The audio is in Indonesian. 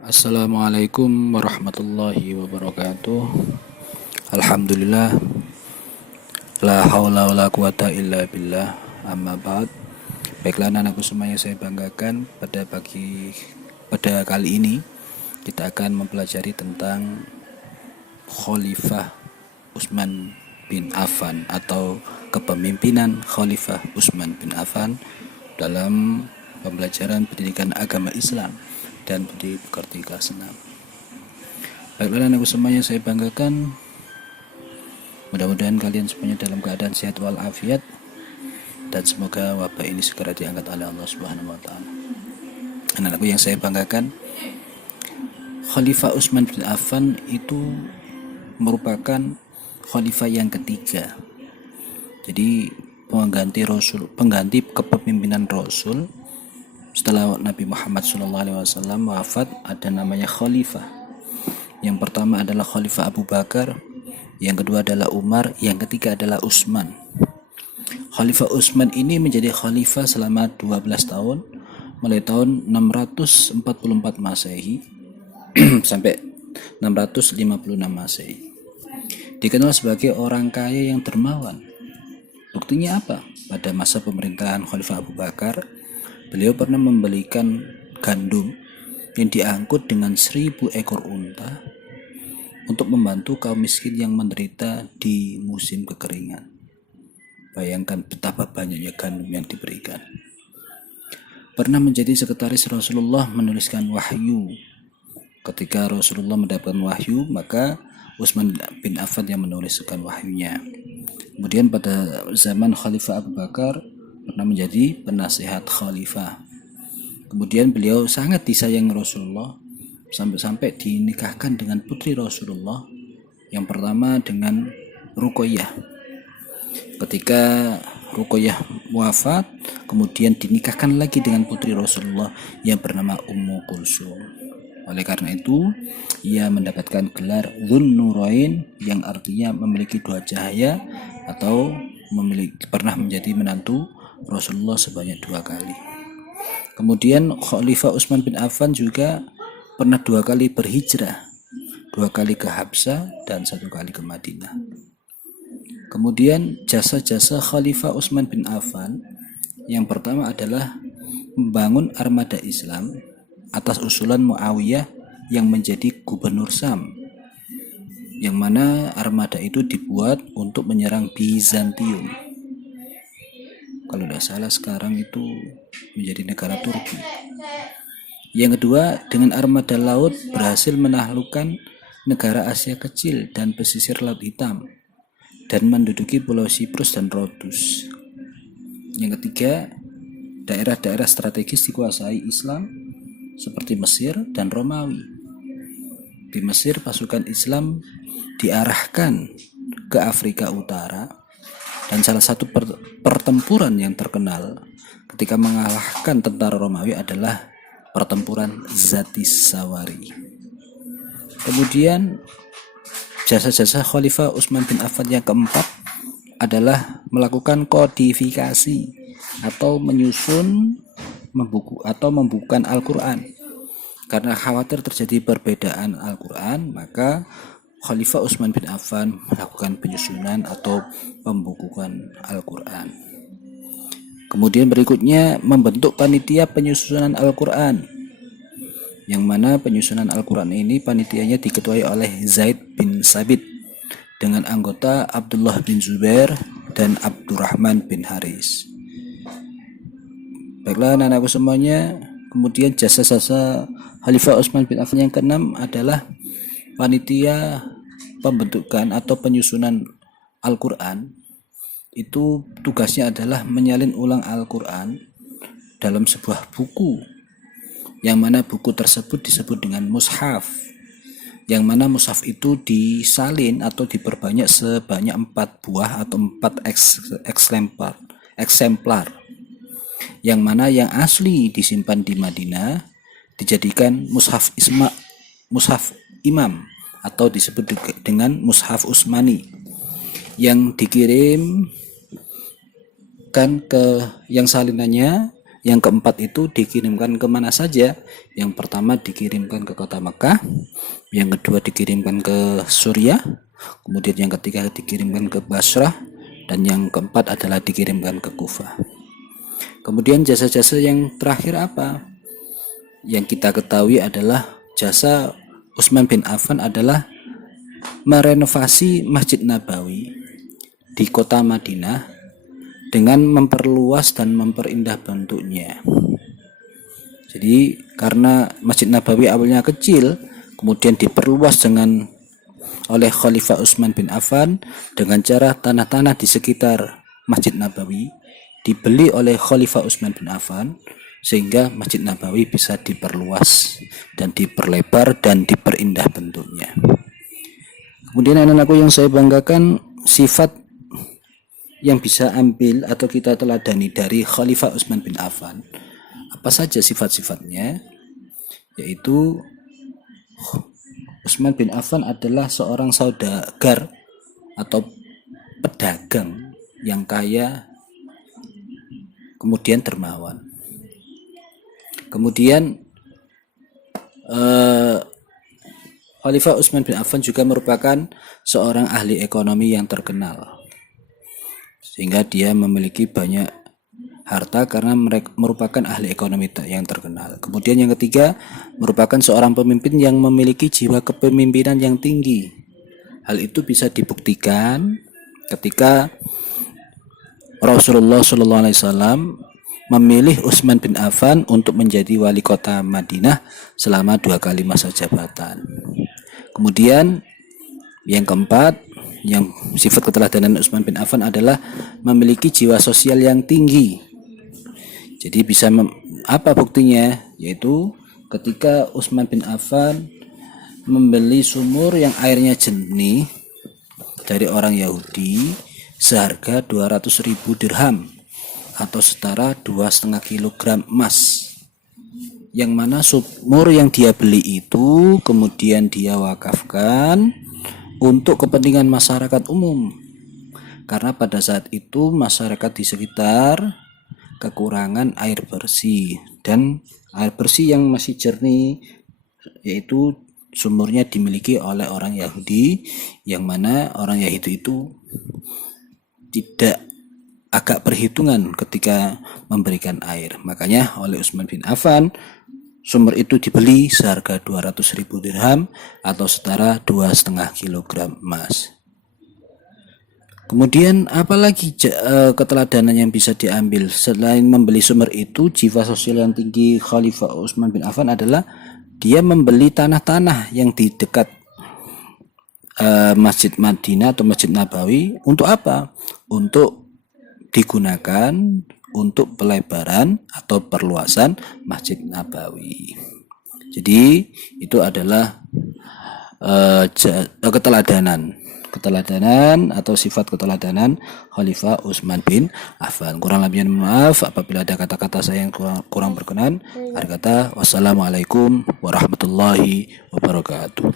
Assalamualaikum warahmatullahi wabarakatuh. Alhamdulillah, la haula wala quwata illa billah. Amma ba'd. Baiklah anak-anakku semuanya, saya banggakan pada kali ini kita akan mempelajari tentang Khalifah Utsman bin Affan atau kepemimpinan Khalifah Utsman bin Affan dalam pembelajaran pendidikan agama Islam dan budi pekerti kelas 6. Baiklah anak semuanya, saya banggakan, mudah-mudahan kalian semuanya dalam keadaan sehat walafiat dan semoga wabah ini segera diangkat oleh Allah Subhanahu wa taala. Anak-anakku yang saya banggakan, Khalifah Utsman bin Affan itu merupakan khalifah yang ketiga. Jadi pengganti kepemimpinan Rasul setelah Nabi Muhammad SAW wafat, ada namanya khalifah. Yang pertama adalah Khalifah Abu Bakar, yang kedua adalah Umar, yang ketiga adalah Utsman. Khalifah Utsman ini menjadi khalifah selama 12 tahun, mulai tahun 644 Masehi sampai 656 Masehi. Dikenal sebagai orang kaya yang dermawan. Buktinya apa? Pada masa pemerintahan Khalifah Abu Bakar, beliau pernah membelikan gandum yang diangkut dengan 1000 ekor unta untuk membantu kaum miskin yang menderita di musim kekeringan. Bayangkan betapa banyaknya gandum yang diberikan. Pernah menjadi sekretaris Rasulullah, menuliskan wahyu. Ketika Rasulullah mendapatkan wahyu, maka Utsman bin Affan yang menuliskan wahyunya. Kemudian pada zaman Khalifah Abu Bakar pernah menjadi penasihat khalifah. Kemudian beliau sangat disayangi Rasulullah sampai-sampai dinikahkan dengan putri Rasulullah. Yang pertama dengan Ruqayyah. Ketika Ruqayyah wafat, kemudian dinikahkan lagi dengan putri Rasulullah yang bernama Ummu Kulsum. Oleh karena itu, ia mendapatkan gelar Dzun Nurain, yang artinya memiliki dua cahaya, atau pernah menjadi menantu Rasulullah sebanyak 2 kali. Kemudian Khalifah Utsman bin Affan juga pernah 2 kali berhijrah, 2 kali ke Habsah dan 1 kali ke Madinah. Kemudian jasa-jasa Khalifah Utsman bin Affan yang pertama adalah membangun armada Islam atas usulan Muawiyah yang menjadi gubernur Syam, yang mana armada itu dibuat untuk menyerang Bizantium. Kalau tidak salah sekarang itu menjadi negara Turki. Yang kedua, dengan armada laut berhasil menaklukkan negara Asia Kecil dan pesisir Laut Hitam dan menduduki Pulau Siprus dan Rhodes. Yang ketiga, daerah-daerah strategis dikuasai Islam seperti Mesir dan Romawi. Di Mesir, pasukan Islam diarahkan ke Afrika Utara, dan salah satu pertempuran yang terkenal ketika mengalahkan tentara Romawi adalah pertempuran Zatis Sawari. Kemudian jasa-jasa Khalifah Utsman bin Affan yang keempat adalah melakukan kodifikasi atau menyusun, membukukan Al-Quran. Karena khawatir terjadi perbedaan Al-Quran, maka Khalifah Utsman bin Affan melakukan penyusunan atau pembukuan Al-Quran. Kemudian berikutnya membentuk panitia penyusunan Al-Quran, yang mana penyusunan Al-Quran ini panitianya diketuai oleh Zaid bin Sabit dengan anggota Abdullah bin Zubair dan Abdurrahman bin Haris. Baiklah anak-anakku semuanya, kemudian jasa-jasa Khalifah Utsman bin Affan yang keenam adalah panitia pembentukan atau penyusunan Al-Quran. Itu tugasnya adalah menyalin ulang Al-Quran dalam sebuah buku, yang mana buku tersebut disebut dengan mushaf, yang mana mushaf itu disalin atau diperbanyak sebanyak 4 buah atau 4 eksemplar, yang mana yang asli disimpan di Madinah dijadikan mushaf Imam atau disebut dengan mushaf Utsmani, yang dikirimkan ke yang salinannya yang keempat itu dikirimkan kemana saja? Yang pertama dikirimkan ke kota Mekah, yang kedua dikirimkan ke Suriah, kemudian yang ketiga dikirimkan ke Basrah, dan yang keempat adalah dikirimkan ke Kufah. Kemudian jasa-jasa yang terakhir apa? Yang kita ketahui adalah jasa Utsman bin Affan adalah merenovasi Masjid Nabawi di kota Madinah dengan memperluas dan memperindah bentuknya. Jadi karena Masjid Nabawi awalnya kecil, kemudian diperluas oleh Khalifah Utsman bin Affan dengan cara tanah-tanah di sekitar Masjid Nabawi dibeli oleh Khalifah Utsman bin Affan, sehingga Masjid Nabawi bisa diperluas dan diperlebar dan diperindah bentuknya. Kemudian anak-anakku yang saya banggakan, sifat yang bisa ambil atau kita teladani dari Khalifah Utsman bin Affan, apa saja sifat-sifatnya? Yaitu Utsman bin Affan adalah seorang saudagar atau pedagang yang kaya, kemudian dermawan. Kemudian Khalifah Utsman bin Affan juga merupakan seorang ahli ekonomi yang terkenal, sehingga dia memiliki banyak harta karena mereka merupakan ahli ekonomi yang terkenal. Kemudian yang ketiga, merupakan seorang pemimpin yang memiliki jiwa kepemimpinan yang tinggi. Hal itu bisa dibuktikan ketika Rasulullah SAW memilih Utsman bin Affan untuk menjadi wali kota Madinah selama 2 kali masa jabatan. Kemudian yang keempat, yang sifat keteladanan Utsman bin Affan adalah memiliki jiwa sosial yang tinggi. Jadi bisa apa buktinya? Yaitu ketika Utsman bin Affan membeli sumur yang airnya jernih dari orang Yahudi seharga 200.000 dirham atau setara 2,5 kilogram emas, yang mana sumur yang dia beli itu kemudian dia wakafkan untuk kepentingan masyarakat umum, karena pada saat itu masyarakat di sekitar kekurangan air bersih, dan air bersih yang masih jernih yaitu sumurnya dimiliki oleh orang Yahudi, yang mana orang Yahudi itu tidak agak perhitungan ketika memberikan air. Makanya oleh Utsman bin Affan sumur itu dibeli seharga 200.000 dirham atau setara 2,5 kilogram emas. Kemudian apalagi keteladanan yang bisa diambil selain membeli sumur itu? Jiwa sosial yang tinggi Khalifah Utsman bin Affan adalah dia membeli tanah-tanah yang di dekat Masjid Madinah atau Masjid Nabawi. Untuk apa? Untuk digunakan untuk pelebaran atau perluasan Masjid Nabawi. Jadi itu adalah keteladanan atau sifat keteladanan Khalifah Utsman bin Affan. Kurang lebihnya maaf apabila ada kata-kata saya yang kurang berkenan. Akhir kata, wassalamualaikum warahmatullahi wabarakatuh.